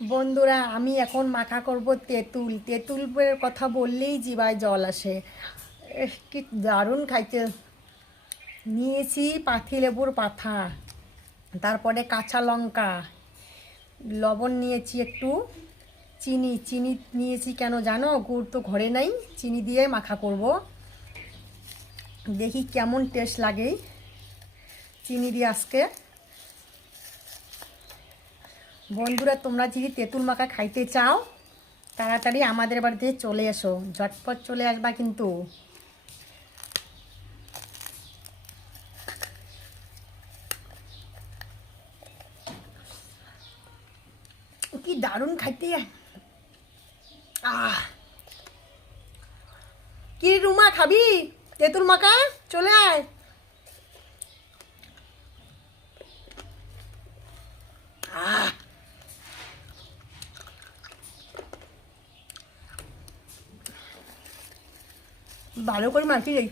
বন্ধুরা, আমি এখন মাখা করব তেঁতুল। তেঁতুলের কথা বললেই জিভায় জল আসে। কি দারুণ খাইতে। নিয়েছি পাতিলেবুর পাতা, তারপরে কাঁচা লঙ্কা, লবণ নিয়েছি, একটু চিনি। চিনি নিয়েছি কেন জানো? গুড় তো ঘরে নাই, চিনি দিয়ে মাখা করব। দেখি কেমন টেস্ট লাগে চিনি দিয়ে আজকে। বন্ধুরা, তোমরা যদি তেঁতুল মাখা খাইতে চাও তাড়াতাড়ি আমাদের বাড়িতে চলে এসো, ঝটপট চলে আসবা কিন্তু। কি দারুণ খাইতে। আহ, কি রুমা, খাবি তেঁতুল মাখা? চলে আয়। আহ, ভালো করে মাখি যাই।